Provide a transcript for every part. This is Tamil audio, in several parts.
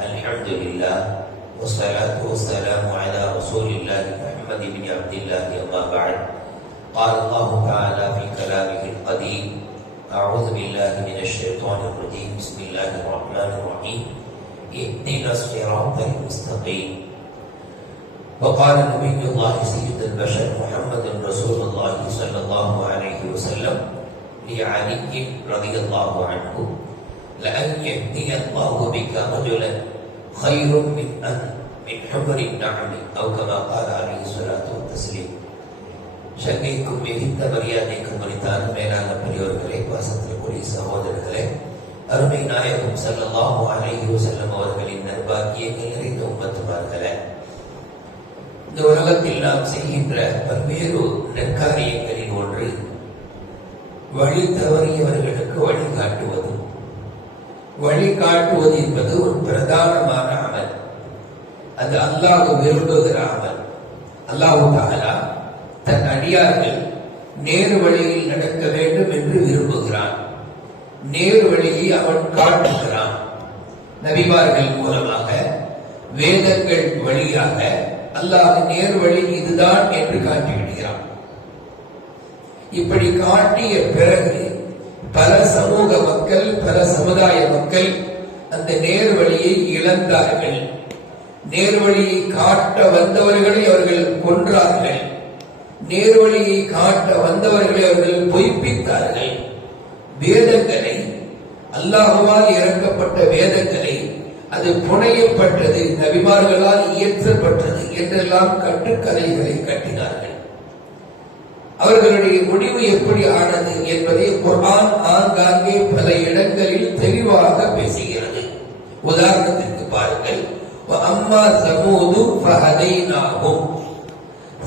الحمد لله والصلاة والسلام على رسول الله محمد بن عبد الله أما بعد. قال الله تعالى في كلامه القديم أعوذ بالله من الشيطان الرجيم. بسم الله الرحمن الرحيم. اهدنا الصراط المستقيم. وقال نبي الله سيد البشر محمد رسول الله صلى الله عليه وسلم لعلي رضي الله عنه لأن يهدي الله بك رجلا خير من أن من حمر النعم أو كما قال عليه الصلاة والتسليم சங்கைக்கும் மிகுந்த மரியாதைக்கும் மனிதான மேலான பெரியோர்களே வாசத்திற்குரிய சகோதரர்களே அருமை நாயகம் ஸல்லல்லாஹு அலைஹி வஸல்லம் அவர்களின் நற்பாக்கியங்கள் நிறைந்த உம்மத்துமார்களே இந்த உலகத்தில் நாம் செய்கின்ற பல்வேறு நற்காரியங்களில் ஒன்று வழி தவறியவர்களுக்கு வழிகாட்டுவது வழிகாட்டுவது என்பது ஒரு பிரதானமான அமல் அது அல்லாஹ் விரும்புகிற அல்லாஹு தாலா தன் அடியார்கள் நேரு வழியில் நடக்க வேண்டும் என்று விரும்புகிறான். நேரு வழியை அவன் காட்டுகிறான். நபிமார்கள் மூலமாக வேதங்கள் வழியாக அல்லாஹ் நேர் வழி இதுதான் என்று காட்டிவிடுகிறான். இப்படி காட்டிய பிறகு பல சமூக மக்கள் பல சமுதாய மக்கள் அந்த நேர் வழியை இழந்தார்கள். நேர்வழியை காட்ட வந்தவர்களை அவர்கள் கொன்றார்கள். நேர்வழியை காட்ட வந்தவர்களை அவர்கள் பொய்ப்பித்தார்கள். வேதங்களை அல்லாஹுவால் இறக்கப்பட்ட வேதங்களை அது புனையப்பட்டது நபிமார்களால் இயற்றப்பட்டது என்றெல்லாம் கட்டுக்கதைகளை கட்டினார்கள். அவர்களுடைய முடிவு எப்படி ஆனது என்பதை குர்ஆன் ஆங்காங்கே பல இடங்களில் தெளிவாக பேசுகிறது. உதாரணத்திற்கு அம்மா சமூது ஃபஹதைனாஹும்.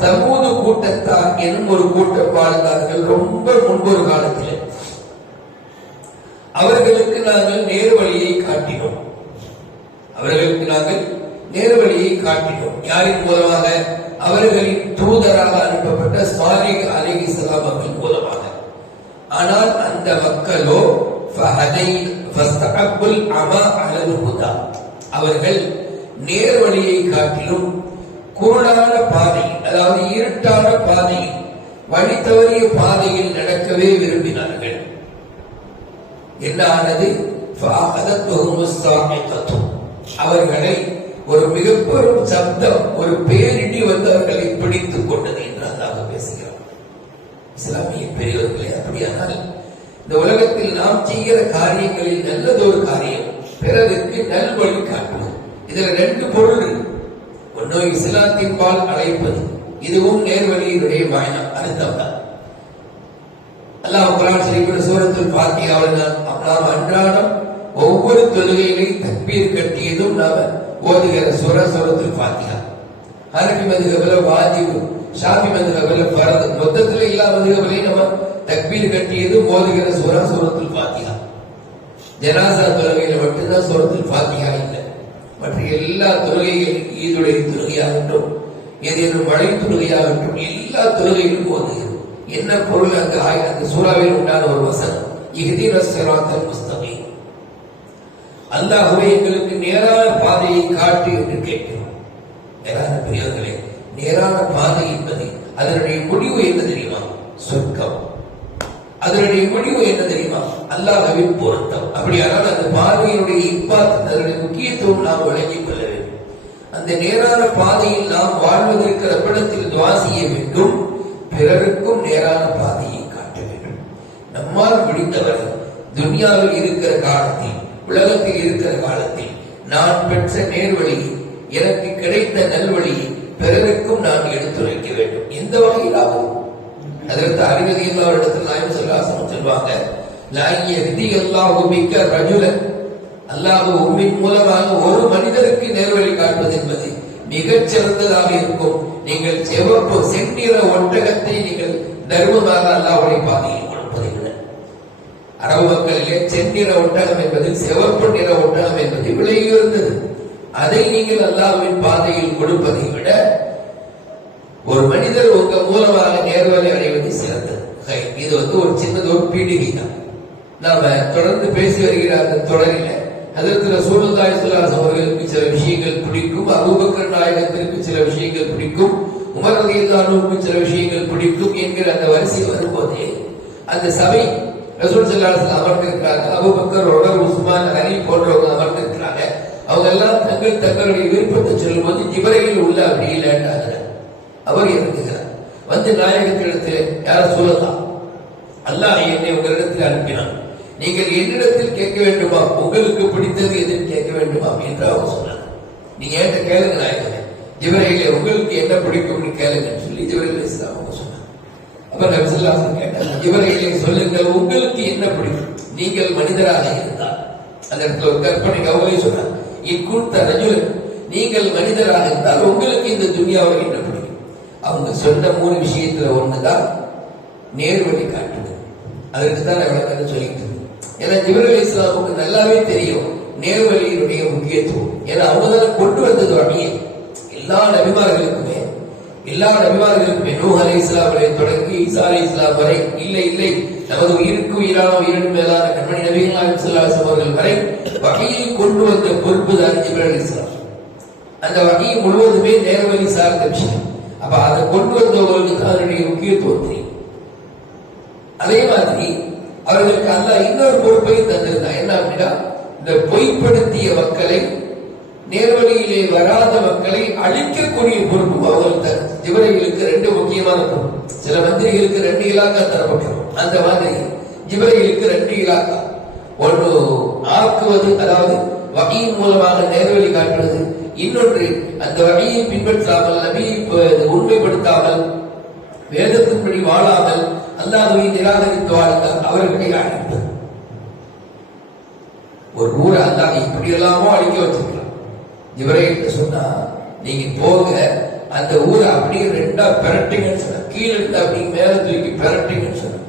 சமூது கூட்டத்தார் எனும் ஒரு கூட்டம் வாழ்ந்தார்கள் ரொம்ப முன்பொரு காலத்தில். அவர்களுக்கு நாங்கள் நேர்வழியை காட்டினோம். அவர்களுக்கு நாங்கள் நேர்வழியை காட்டினோம். யாரின் மூலமாக? அவர்களின் தூதராக அனுப்பப்பட்ட சாலிக் அலிஹிஸ்லாம் அவர்கள் மூலமாக. ஆனால் அந்த மக்களோ அவர்கள் நேர் வழியை காட்டிலும் குருடான பாதை அதாவது இருட்டான பாதையில் வழி தவறிய பாதையில் நடக்கவே விரும்பினார்கள். என்ன ஆனது அவர்களை ஒரு மிகப்பெரும் சப்தம் ஒரு பேரிடி வந்து அவர்களை பிடித்துக் கொண்டது என்று அல்லாஹ் பேசுகிறார் இஸ்லாமிய பெரியவர்களே அப்படியானால் இந்த உலகத்தில் நாம் செய்கிற காரியங்களில் நல்லதொரு காரியம் பிறருக்கு நல்வழி காட்டுவது. இதுல ரெண்டு பொருள் இருக்கு. இஸ்லாத்தின் பால் அழைப்பது இதுவும் நேர்வழியினுடைய பயணம். அர்த்தம் தான் அல்லாஹ் குரான் ஷரீஃபில் சூரத்தில் ஃபாத்திஹாவில் நாம் அன்றாடம் ஒவ்வொரு தொழுகையிலையும் தக்பீர் கட்டியதும் நாம ஓதுகிற சுர சூரத்துல் ஃபாத்திஹா. ஹனபி மதுகபில வாஜிபு ஷாஃபி மதுகபில பரது மொத்தத்தில் எல்லா மதுகபிலையும் நம்ம தக்பீர் கட்டியதும் ஓதுகிற சுர சுரத்தில் ஃபாத்திஹா. ஜனாசா தொழுகையில மட்டும்தான் சுரத்தில் ஃபாத்திஹா எல்லா தொழுகையும் ஈதுடைய தொழுகையாகட்டும் ஏதேனும் மழை தொழுகையாகட்டும் எல்லா தொழுகையிலும் ஓதுகிறது என்ன பொருள் அங்கு அந்த சூறாவில் உண்டான ஒரு வசனம்? இஹ்தின சிராத்தல் முஸ்தகீம். எங்களுக்கு நேரான பாதையை காட்டு என்று கேட்கிறோம். நேரான பெரியவர்களே நேரான பாதை என்பது அதனுடைய முடிவு என்ன தெரியுமா? சொர்க்கம். அதனுடைய முடிவு என்ன தெரியுமா? அல்லாஹ்வின் பொருத்தம். அப்படியானால் அந்த பார்வையினுடைய இப்பாத் அதனுடைய முக்கியத்துவம் நாம் வழங்கிக் கொள்ள வேண்டும். அந்த நேரான பாதையில் நாம் வாழ்வதற்கு ரப்படத்தில் துவா செய்ய வேண்டும். பிறருக்கும் நேரான பாதையை காட்ட வேண்டும். நம்மால் முடிந்தவரை துனியாவில் இருக்கிற காலத்தில் உலகத்தில் இருக்கிற காலத்தில் நான் பெற்ற நேர்வழியை எனக்கு கிடைத்த நல்வழியை பிறருக்கும் நான் எடுத்துரைக்க வேண்டும். எந்த வகையிலாவது. அதற்கு அறிவது இடத்தில் நாயம் சொல்லாசனம் சொல்வாங்க. லாகிய விதி அல்லாஹு உமிக்க ரஜுல அல்லாஹ் உம்மின் மூலமாக ஒரு மனிதருக்கு நேர்வழி காட்டுவது என்பது மிகச் சிறந்ததாக இருக்கும். நீங்கள் சிவப்பு செந்நிற ஒட்டகத்தை நீங்கள் தர்மமாக அல்லாவுடைய பாதையில் கொடுப்பதை விட. அரபு மக்களிலே செந்நிற ஒட்டகம் என்பது சிவப்பு நிற ஒட்டகம் என்பது விலை உயர்ந்தது அதை நீங்கள் அல்லாஹ்வின் பாதையில் கொடுப்பதை விட ஒரு மனிதர் உங்க மூலமாக நேர்வழி அடைவது சிறந்தது. இது வந்து ஒரு சின்னது ஒரு பீடிகை தான். நாம தொடர்ந்து பேசி வருகிற அந்த தொடரில அதற்கு ரசூலுல்லாஹி ஸல்லல்லாஹு அவர்களுக்கு சில விஷயங்கள் பிடிக்கும் அபுபக்கர் நாயகத்திற்கு சில விஷயங்கள் பிடிக்கும் உமர் ரலியல்லாஹுவுக்கு சில விஷயங்கள் பிடிக்கும் என்கிற அந்த வரிசை வரும்போதே அந்த சபை ரசூல் ஸல்லல்லாஹு அலைஹி அமர்ந்திருக்கிறாங்க. Abu Bakr Umar Usman Ali போன்றவங்க அமர்ந்திருக்கிறாங்க. அவங்க எல்லாம் தங்கள் தங்களுடைய விருப்பத்தை சொல்லும்போது இவரையில் உள்ள அப்படி இல்லைன்றாங்க அவர் இறங்குகிறார் வந்து நாயகத்திடத்தில் யார சொல்லலாம் அல்லாஹ் என்னை உங்களிடத்தில் அனுப்பினான். நீங்கள் என்னிடத்தில் கேட்க வேண்டுமா? உங்களுக்கு பிடித்தது எதில் கேட்க வேண்டுமா? என்று அவர் சொன்னார். நீங்க ஏற்ற கேளுங்க நாயகமே. ஜிவரையிலே உங்களுக்கு என்ன பிடிக்கும்னு கேளுங்கன்னு சொல்லி ஜிவரையில் இஸ்லாம் அவங்க சொன்னார். அப்ப நபிசுல்லாசன் கேட்டார் ஜிவரையிலே சொல்லுங்கள் உங்களுக்கு என்ன பிடிக்கும்? நீங்கள் மனிதராக இருந்தால். அந்த இடத்துல ஒரு கற்பனை கவலை சொன்னார். இக்குர்த்த ரஜுலன் நீங்கள் மனிதராக இருந்தால் உங்களுக்கு இந்த துனியாவில் என்ன பிடிக்கும்? அவங்க சொன்ன மூணு விஷயத்துல ஒண்ணுதான் நேர்வழி காட்டுது. அதற்கு தான் நான் விளக்கம் சொல்லிட்டு ஏன்னா ஜிபரல் இஸ்லாமுக்கு நல்லாவே தெரியும் நேர்வழியினுடைய முக்கியத்துவம். ஏன்னா அவங்க கொண்டு வந்தது அப்படியே எல்லா நபிமார்களுக்குமே எல்லா நபிமார்களுக்குமே நூஹ் அலி இஸ்லாமுடைய தொடங்கி ஈசா அலி இஸ்லாம் வரை இல்லை இல்லை. நமது உயிருக்கு உயிரான உயிரின் மேலான கண்மணி நபிகள் நாயகம் அவர்கள் வரை வகையை கொண்டு வந்த பொறுப்பு தான் ஜிபரல் இஸ்லாம். அந்த வகையை முழுவதுமே நேர்வழி சார்ந்த விஷயம். அப்ப அதை கொண்டு வந்தவர்களுக்கு தான் அதனுடைய முக்கியத்துவம் தெரியும். அதே மாதிரி அவர்களுக்கு அல்ல இன்னொரு பொறுப்பையும் தந்திருந்தான் என்ன அப்படின்னா இந்த பொய்ப்படுத்திய மக்களை நேர்வழியிலே வராத மக்களை அழிக்கக்கூடிய பொறுப்பு அவர்கள் தர ஜிபரைகளுக்கு ரெண்டு முக்கியமான பொறுப்பு. சில மந்திரிகளுக்கு ரெண்டு இலாக்கா தரப்பட்டோம் அந்த மாதிரி ஜிபரைகளுக்கு ரெண்டு இலாக்கா. ஒன்று ஆக்குவது அதாவது வகையின் மூலமாக நேர்வழி காட்டுவது. இன்னொன்று அந்த வகையை பின்பற்றாமல் நபியை உண்மைப்படுத்தாமல் வேதத்தின்படி வாழாமல் அல்லாதவை நிராகரித்து வாழ்ந்தால் அவர்களை அழிப்பது ஒரு ஊரை அல்லாஹ் இப்படி எல்லாமோ அழிக்க வச்சிருக்கலாம் இவரைகிட்ட சொன்னா நீங்க போக அந்த ஊரை அப்படியே ரெண்டா பெரட்டிங்கன்னு சொன்ன கீழே இருந்து அப்படி மேல தூக்கி பெரட்டிங்கன்னு சொன்ன.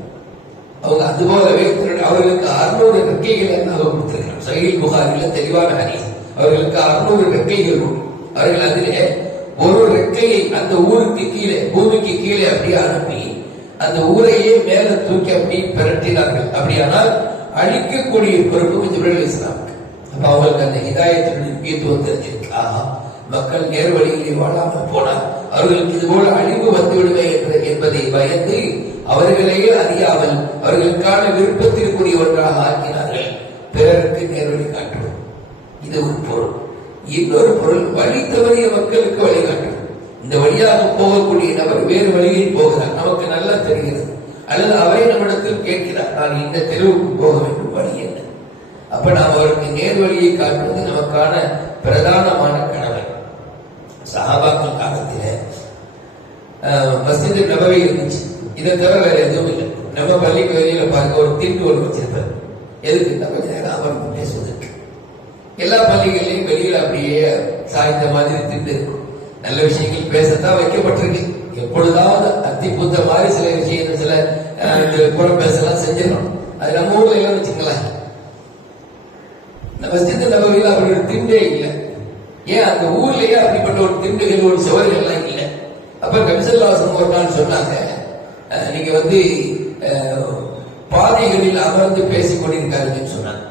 அவங்க அது போலவே தன்னுடைய- அவர்களுக்கு அறுநூறு ரெக்கைகளை அல்லாஹ் கொடுத்திருக்கிறார் சஹீல் புகாரில் தெளிவான ஹதீஸ். அவர்களுக்கு அறுநூறு ரெக்கைகள் உண்டு. அவர்கள் அதிலே ஒரு ரெக்கையை அந்த ஊருக்கு கீழே பூமிக்கு கீழே அப்படியே அனுப்பி அந்த ஊரையே மேல தூக்கி அப்படி பிரட்டினார்கள். அப்படியானால் அழிக்கக்கூடிய பொறுப்பு ஜிப்ரல் இஸ்லாமுக்கு அப்ப அவங்களுக்கு அந்த ஹிதாயத்தினுடைய முக்கியத்துவம் தெரிஞ்சிருக்கா? மக்கள் நேர் வழியிலே வாழாமல் போனால் அவர்களுக்கு இது போல அழிவு வந்துவிடுமே என்று என்பதை பயந்து அவர்களையே அறியாமல் அவர்களுக்கான விருப்பத்திற்குரிய ஒன்றாக ஆக்கினார்கள். பிறருக்கு நேர்வழி காட்டும் இது ஒரு பொருள். இன்னொரு பொருள் வழி தவறிய மக்களுக்கு வழிகாட்டும் இந்த வழியாக போகக்கூடிய நபர் வேறு வழியில் போகிறார். நமக்கு நல்லா தெரிகிறது. அல்லது அவரை நம்மிடத்தில் கேட்கிறார் நான் இந்த தெருவுக்கு போக வேண்டும் வழி என்ன? அப்ப நாம் அவருக்கு நேர் வழியை காட்டுவது நமக்கான பிரதானமான கடமை. சஹாபாக்கள் காலத்தில் அஹ், மஸ்ஜித் இருந்துச்சு. இதை தவிர வேற எதுவும் இல்லை. நம்ம பள்ளிக்கு வெளியில பார்க்க ஒரு திண்டு ஒன்று வச்சிருப்பார். எதுக்கு? நம்ம கொஞ்ச நேரம் அமர்ந்து பேசுவது. எல்லா பள்ளிகளையும் வெளியில் அப்படியே சாய்ந்த மாதிரி திட்டு. நல்ல விஷயங்கள் பேசத்தான் வைக்கப்பட்டிருக்கு. எப்பொழுதாவது அத்தி பூத்த மாதிரி சில விஷயங்கள் சில இந்த கூட பேசலாம் செஞ்சிடணும். அது நம்ம ஊர்ல இல்லைன்னு வச்சுக்கலாம் நம்ம நபவியில் அப்படி ஒரு திண்டே இல்லை. ஏன் அந்த ஊர்லயே அப்படிப்பட்ட ஒரு திண்டுகள் ஒரு சுவர்கள் எல்லாம் இல்லை? அப்ப கபிசல்லாசம் ஒரு நாள் சொன்னாங்க நீங்க வந்து பாதைகளில் அமர்ந்து பேசிக் கொண்டிருக்காருன்னு சொன்னாங்க.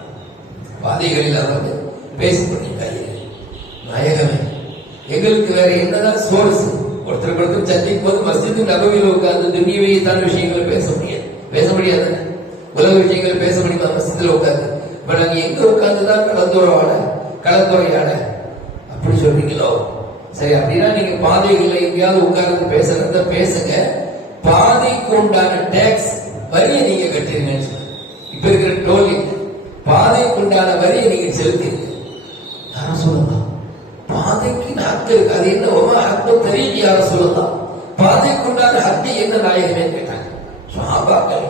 பாதைகளில் அமர்ந்து. பேசிக் நாயகமே எங்களுக்கு வேற என்னதான் சோர்ஸ் ஒருத்தருக்கு ஒருத்தர் சந்திக்கும் போது மஸ்ஜித் நபவியில் உட்கார்ந்து துணியவைத்தான விஷயங்களை பேச முடியாது. பேச முடியாது? உலக விஷயங்கள் பேச முடியுமா? மஸ்ஜித்ல உட்கார்ந்து. இப்ப நாங்க எங்க உட்கார்ந்து தான் கலந்துரையாட கலந்துரையாட அப்படி சொல்றீங்களோ? சரி அப்படின்னா நீங்க பாதைகள்ல எங்கேயாவது உட்கார்ந்து பேசுறத பேசுங்க. பாதைக்கு உண்டான டேக்ஸ் வரியை நீங்க கட்டுறீங்கன்னு இப்ப இருக்கிற டோலிங் பாதைக்கு உண்டான வரியை நீங்க செலுத்தீங்க. யாரும் சொல்லலாம். பாதைக்கு ஹக்கு இருக்கு. அது என்ன? ஒமா ஹக்கு தெரியும் யாரும் சொல்லலாம். பாதைக்கு உண்டான ஹக்கு என்ன நாயகமே கேட்டாங்க. சாபாக்கள்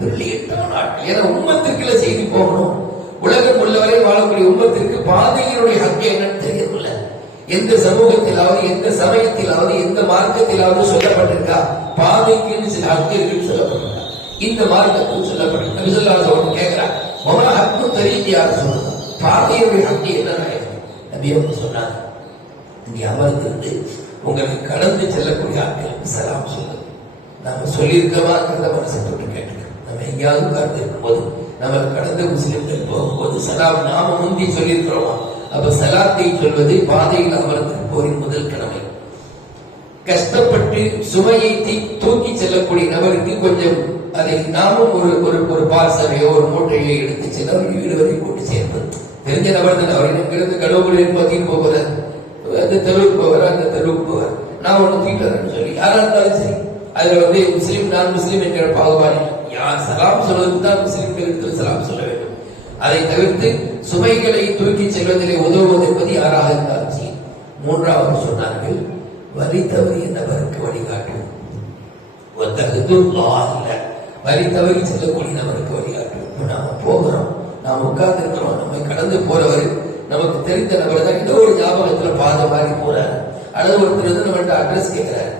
பிரில்லியண்டான ஆட்கள் ஏன்னா உம்மத்திற்குள்ள செய்தி போகணும். உலகம் உள்ளவரை வாழக்கூடிய உம்மத்திற்கு பாதையினுடைய ஹக்கு என்னன்னு தெரியவில்லை. எந்த சமூகத்திலாவது எந்த சமயத்திலாவது எந்த மார்க்கத்திலாவது சொல்லப்பட்டிருக்கா? பாதைக்குன்னு சில ஹக்கு இருக்குன்னு சொல்லப்பட்டிருக்கா? இந்த மார்க்கத்தில் சொல்லப்பட்டிருக்கு? நபி ஒன்று அலைஹி வஸல்லம் ஹக்கு தெரியும் யாரும் சொல்லலாம். பாதையுடைய ஹக்கு என்ன நாயகம் சொன்னாங்க. இங்கே அமர்ந்திருந்து உங்களுக்கு கடந்து செல்லக்கூடிய ஆட்களுக்கு சலாம் சொல்லுங்க. நாம சொல்லியிருக்கவாங்கிறத மனசை தொட்டு கேட்டுக்கிறோம் நம்ம எங்கேயாவது உட்கார்ந்து இருக்கும்போது நம்ம கடந்த முஸ்லிம்கள் போகும்போது சலாம் நாம முந்தி சொல்லியிருக்கிறோமா? அப்ப சலாத்தை சொல்வது பாதையில் அமர்ந்திருப்போரின் முதல் கடமை. கஷ்டப்பட்டு சுமையை தீ- தூக்கி செல்லக்கூடிய நபருக்கு கொஞ்சம் அதை நாமும் ஒரு ஒரு பார்சலையோ ஒரு மூட்டையோ எடுத்து செல்ல ஒரு வீடு வரை கொண்டு சேர்ப்பது. தெரிஞ்ச நபர் தானே அவர் இங்கிருந்து கடவுள் பத்தியும் போவார் அந்த தெருவுக்கு போவார் அந்த தெருவுக்கு போவார் நான் ஒண்ணு தூக்கிட்டு சொல்லி யாரா இருந்தாலும் சரி அதுல வந்து முஸ்லீம் நான் முஸ்லீம் என்கிற பாகுபாடு யார் சலாம் சொல்வதற்கு தான் முஸ்லீம்களுக்கு சலாம் சொல்ல வேண்டும் அதை தவிர்த்து சுமைகளை தூக்கி செல்வதிலே உதவுவது என்பது யாராக இருந்தாலும் சரி மூன்றாவது சொன்னார்கள் வழி தவறிய நபருக்கு வழிகாட்டும் இல்ல வரி தவறி செல்லக்கூடிய நபருக்கு வழிகாட்டும் நாம போகிறோம் நாம் உட்கார்ந்து இருக்கிறோம் நம்மை கடந்து போறவர் நமக்கு தெரிந்த நபர் தான் ஏதோ ஒரு ஞாபகத்துல பாதை மாதிரி போறாரு அல்லது ஒருத்தர் வந்து நம்மகிட்ட அட்ரஸ் கேட்கிறாரு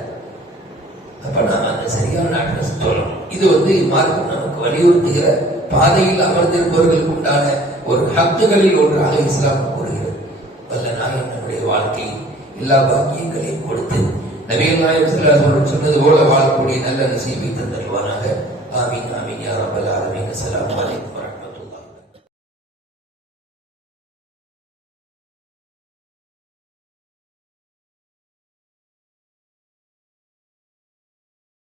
அப்ப நாம அந்த சரியான அட்ரஸ் சொல்லணும் இது வந்து மார்க்கம் நமக்கு வலியுறுத்துகிற பாதையில் அமர்ந்திருப்பவர்களுக்கு உண்டான ஒரு ஹக்குகளில் ஒன்றாக இஸ்லாம் கூறுகிறது. வல்ல நாயன் நம்முடைய வாழ்க்கை எல்லா பாக்கியங்களையும் கொடுத்து நவீன நாயம் சொன்னது போல வாழக்கூடிய நல்ல நசீபை தந்தருவானாக. ஆமீன் ஆமீன். யா ரப்பல் ஆலமீன்.